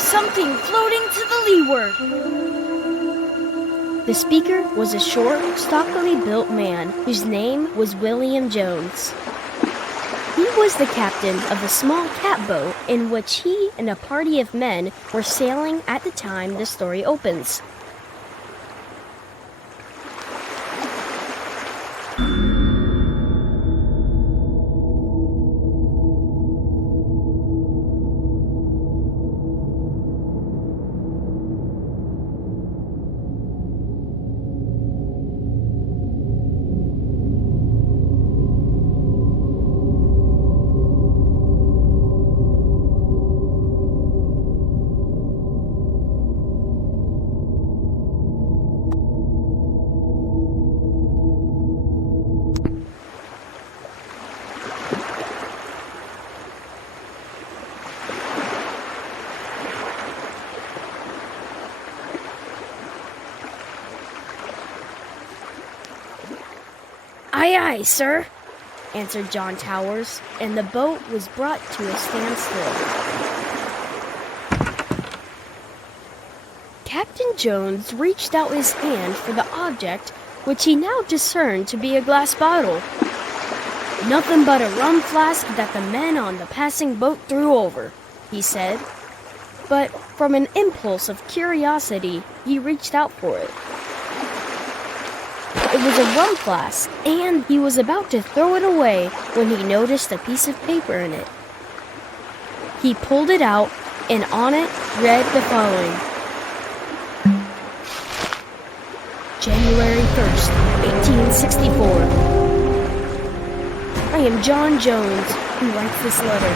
was something floating to the leeward. The speaker was a short, stockily built man whose name was William Jones. He was the captain of the small catboat in which he and a party of men were sailing at the time the story opens. "Aye, aye, sir," answered John Towers, and the boat was brought to a standstill. Captain Jones reached out his hand for the object, which he now discerned to be a glass bottle. "Nothing but a rum flask that the men on the passing boat threw over," he said. But from an impulse of curiosity, he reached out for it. It was a rum flask, and he was about to throw it away when he noticed a piece of paper in it. He pulled it out, and on it read the following: January 1st, 1864. I am John Jones, who writes this letter.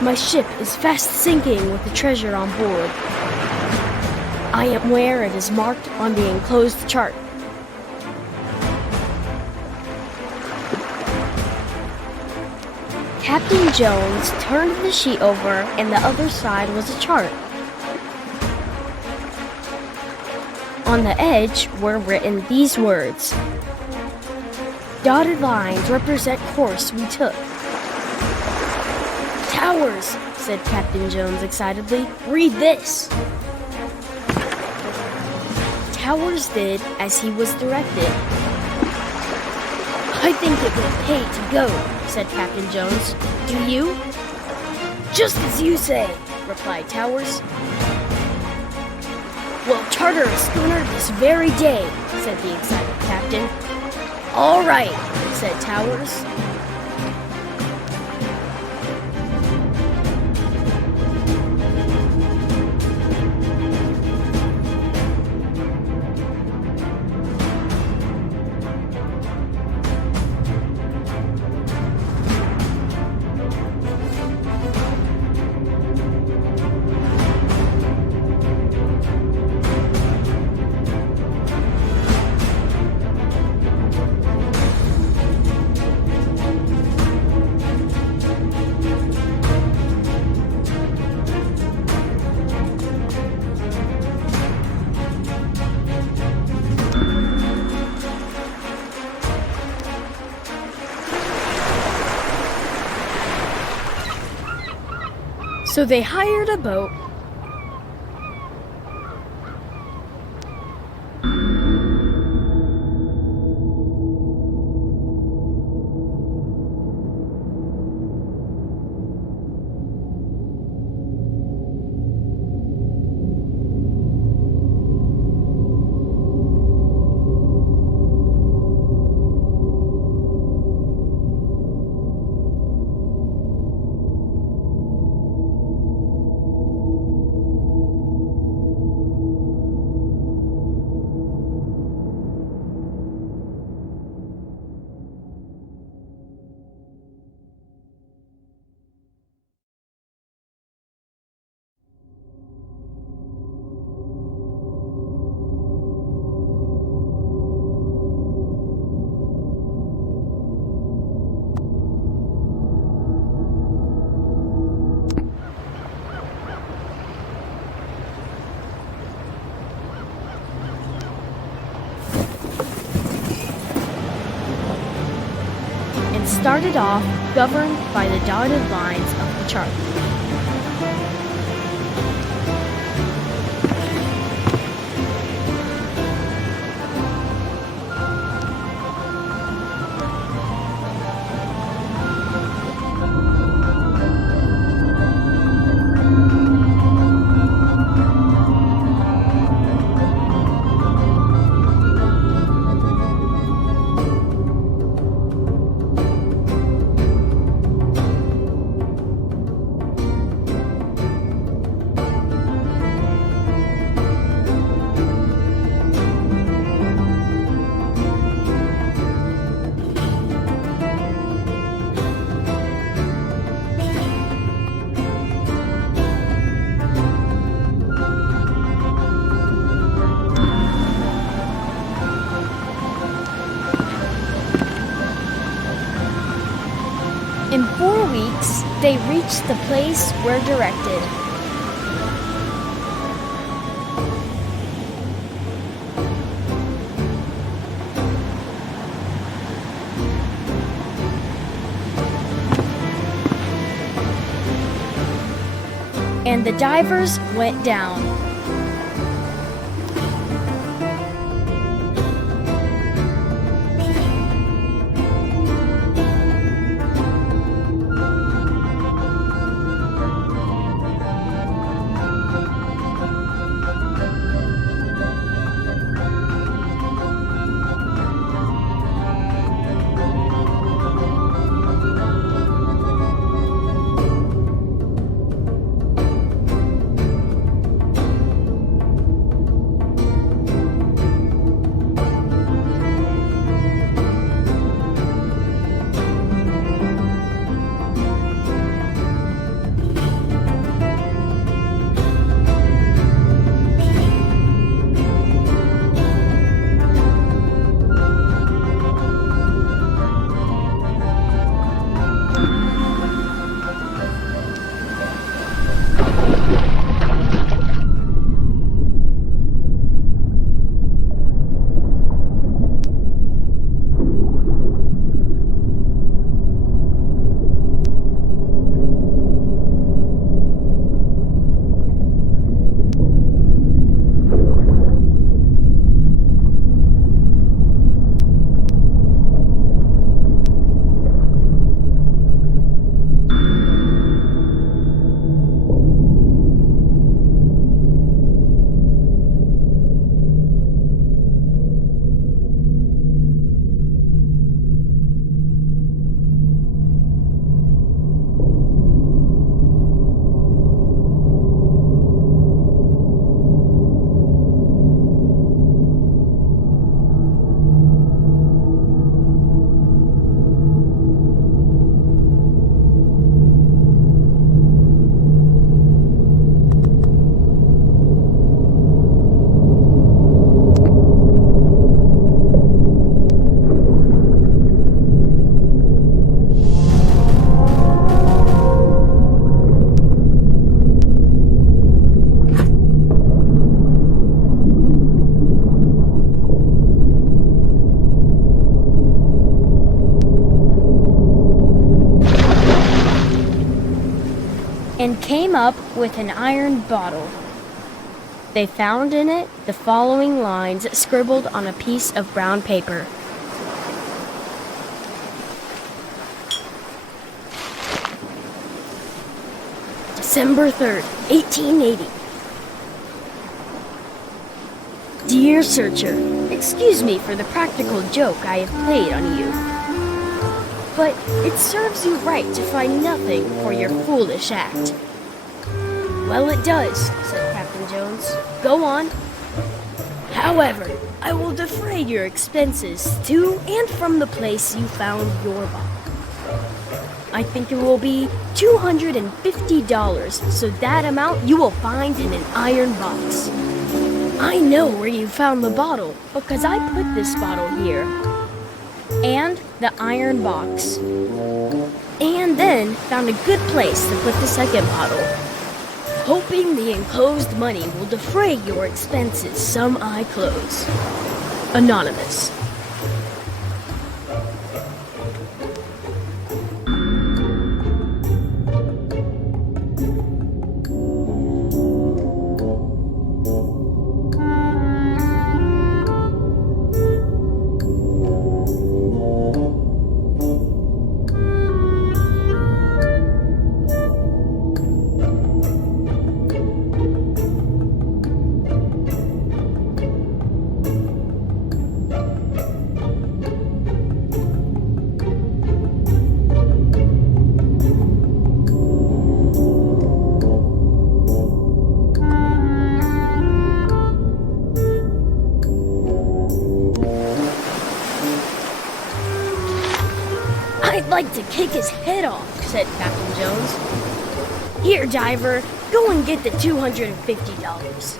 My ship is fast sinking with the treasure on board. I am where it is marked on the enclosed chart. Captain Jones turned the sheet over, and the other side was a chart. On the edge were written these words: Dotted lines represent course we took. Towers, said Captain Jones excitedly, read this. Towers did as he was directed. I think it would pay to go, said Captain Jones. Do you? Just as you say, replied Towers. We'll charter a schooner this very day, said the excited captain. All right, said Towers. So they hired a boat. Started off governed by the dotted lines of the chart. In 4 weeks, they reached the place where directed. And the divers went down. And came up with an iron bottle. They found in it the following lines scribbled on a piece of brown paper. December 3rd, 1880. Dear Searcher, excuse me for the practical joke I have played on you. But it serves you right to find nothing for your foolish act. Well, it does, said Captain Jones. Go on. However, I will defray your expenses to and from the place you found your bottle. I think it will be $250, so that amount you will find in an iron box. I know where you found the bottle because I put this bottle here. And the iron box. And then found a good place to put the second bottle. Hoping the enclosed money will defray your expenses some I close. Anonymous. I'd like to kick his head off, said Captain Jones. Here, diver, go and get the $250.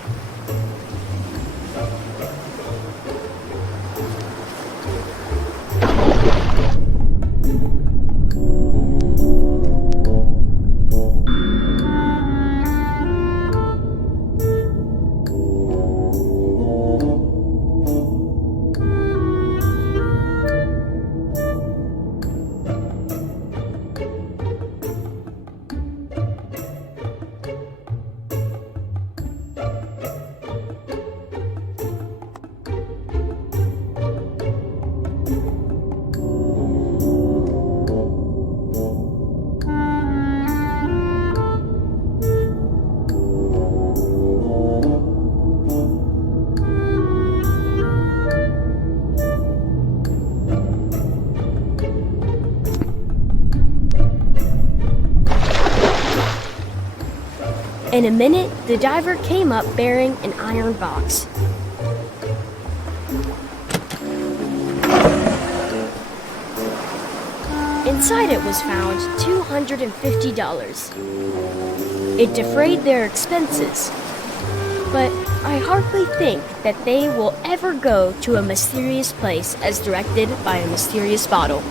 In a minute, the diver came up bearing an iron box. Inside it was found $250. It defrayed their expenses, but I hardly think that they will ever go to a mysterious place as directed by a mysterious bottle.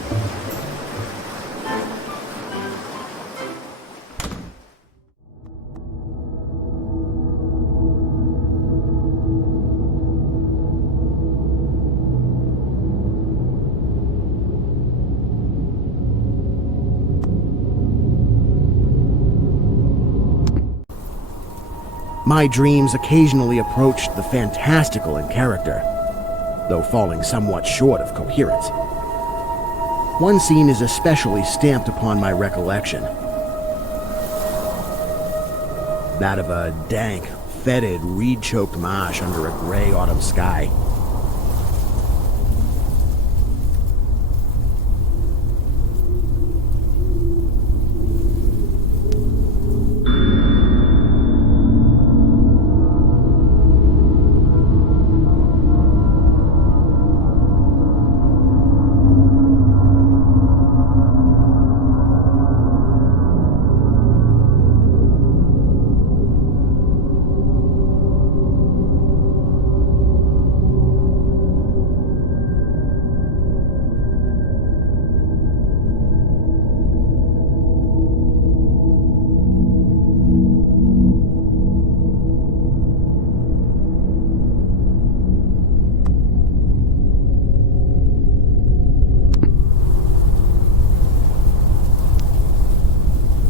My dreams occasionally approached the fantastical in character, though falling somewhat short of coherence. One scene is especially stamped upon my recollection. That of a dank, fetid, reed-choked marsh under a gray autumn sky.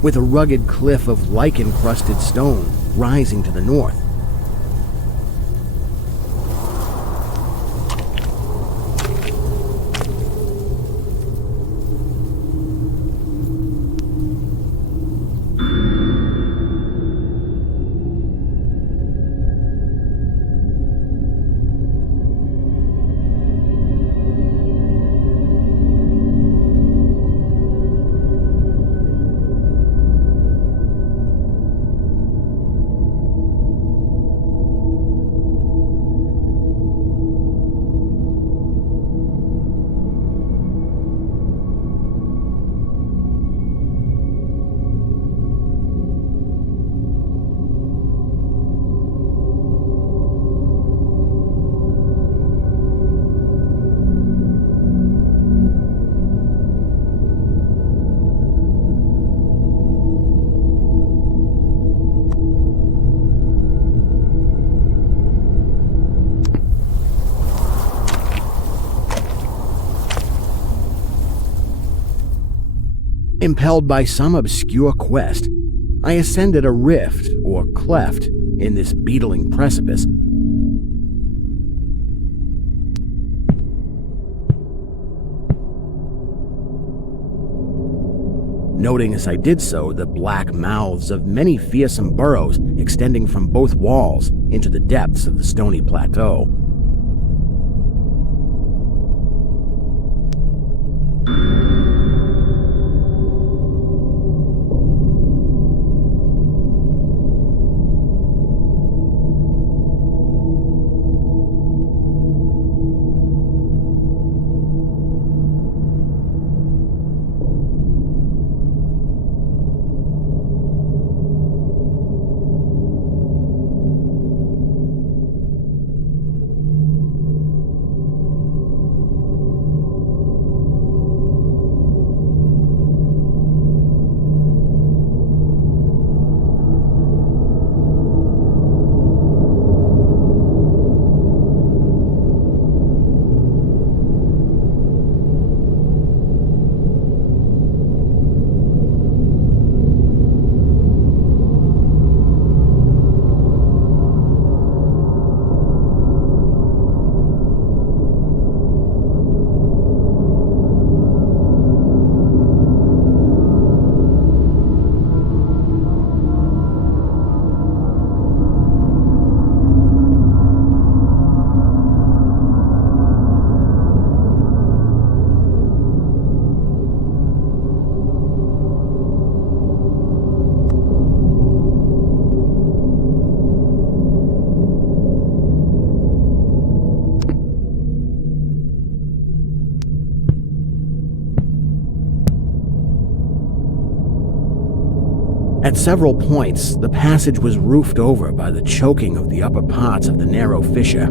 With a rugged cliff of lichen-crusted stone rising to the north. Impelled by some obscure quest, I ascended a rift or cleft in this beetling precipice. Noting as I did so the black mouths of many fearsome burrows extending from both walls into the depths of the stony plateau. At several points, the passage was roofed over by the choking of the upper parts of the narrow fissure.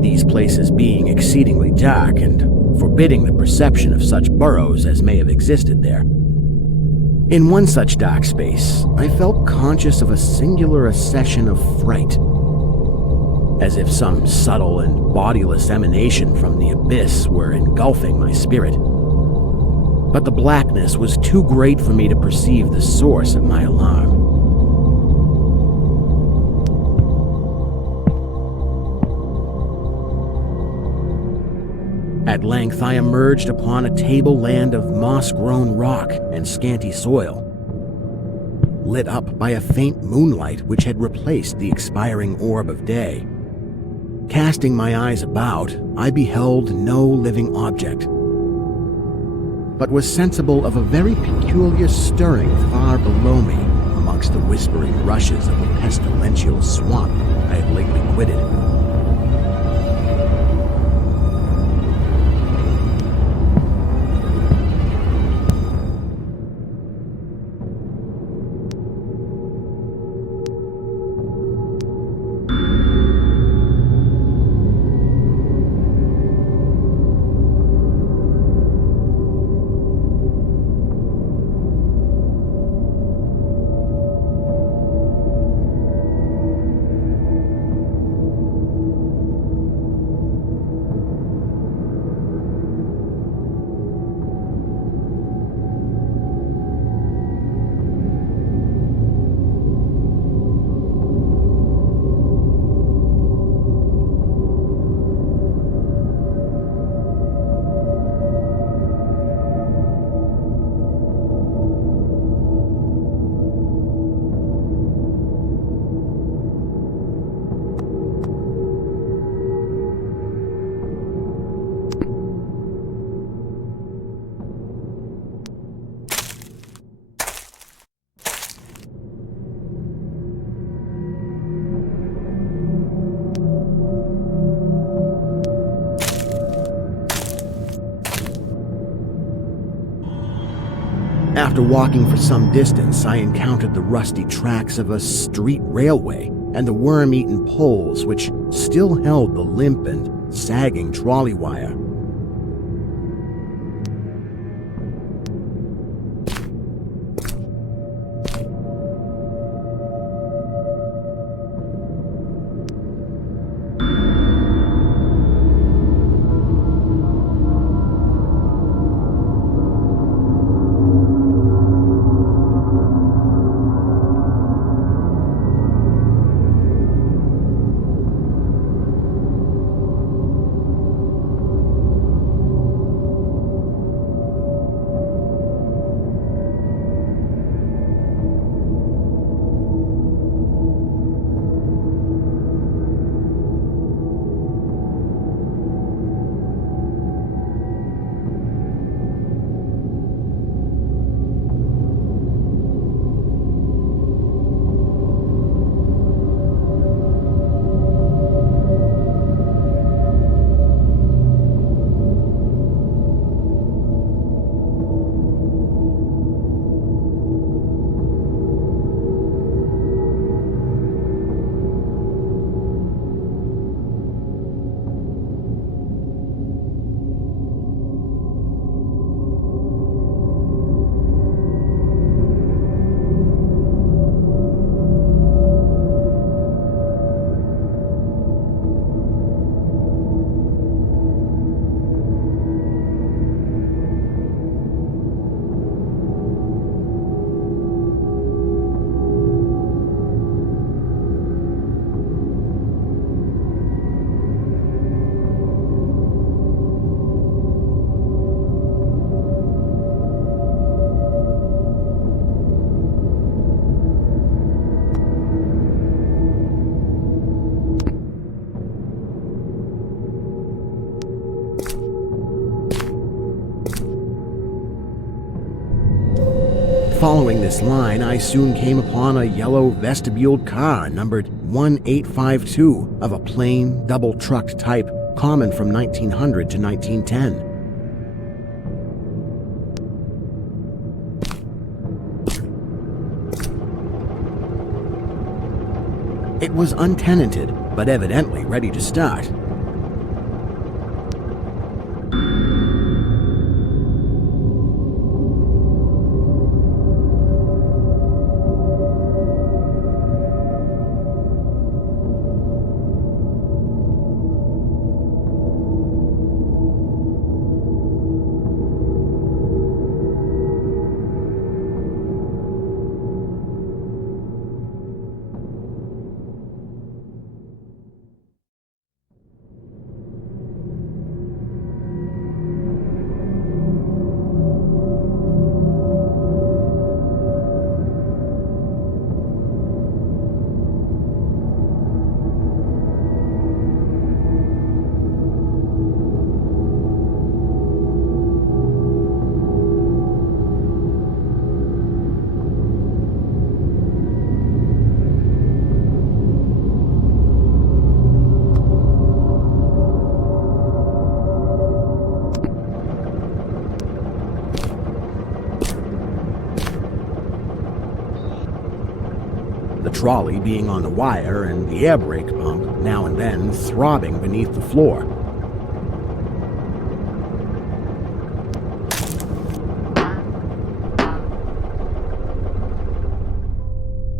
These places being exceedingly dark and forbidding the perception of such burrows as may have existed there. In one such dark space, I felt conscious of a singular accession of fright, as if some subtle and bodiless emanation from the abyss were engulfing my spirit. But the blackness was too great for me to perceive the source of my alarm. At length, I emerged upon a tableland of moss-grown rock and scanty soil, lit up by a faint moonlight which had replaced the expiring orb of day. Casting my eyes about, I beheld no living object, but was sensible of a very peculiar stirring far below me amongst the whispering rushes of the pestilential swamp I had lately quitted. After walking for some distance, I encountered the rusty tracks of a street railway and the worm-eaten poles which still held the limp and sagging trolley wire. Following this line, I soon came upon a yellow vestibuled car numbered 1852 of a plain, double-trucked type common from 1900 to 1910. It was untenanted, but evidently ready to start. The trolley being on the wire and the air brake pump now and then throbbing beneath the floor.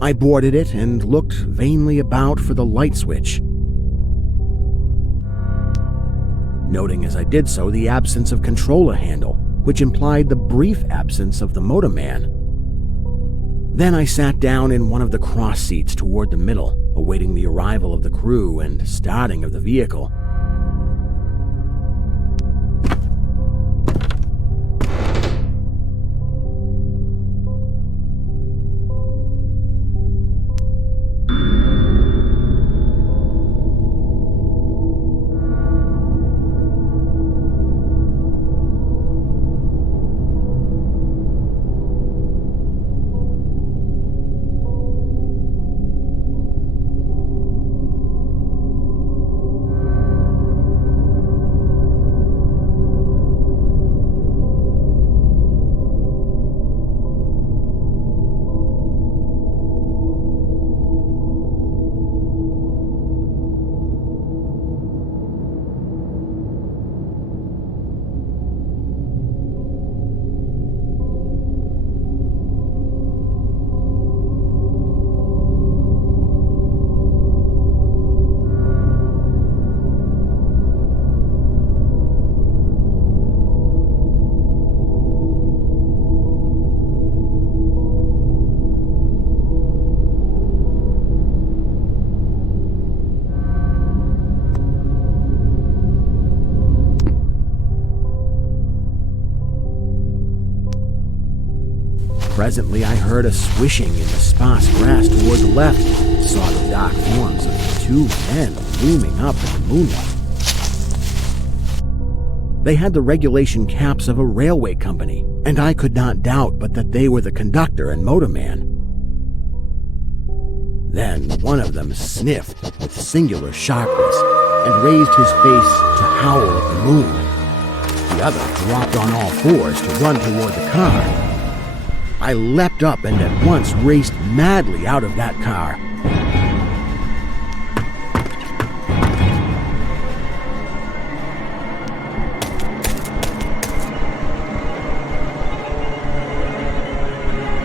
I boarded it and looked vainly about for the light switch, noting as I did so the absence of controller handle, which implied the brief absence of the motorman. Then I sat down in one of the cross seats toward the middle, awaiting the arrival of the crew and starting of the vehicle. Presently, I heard a swishing in the sparse grass toward the left, saw the dark forms of two men looming up in the moonlight. They had the regulation caps of a railway company, and I could not doubt but that they were the conductor and motorman. Then one of them sniffed with singular sharpness and raised his face to howl at the moon. The other dropped on all fours to run toward the car. I leapt up and at once raced madly out of that car.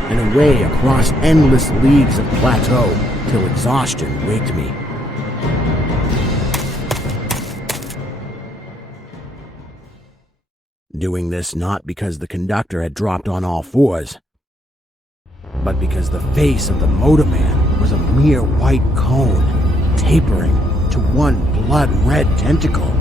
And away across endless leagues of plateau till exhaustion waked me. Doing this not because the conductor had dropped on all fours, but because the face of the motorman was a mere white cone, tapering to one blood-red tentacle.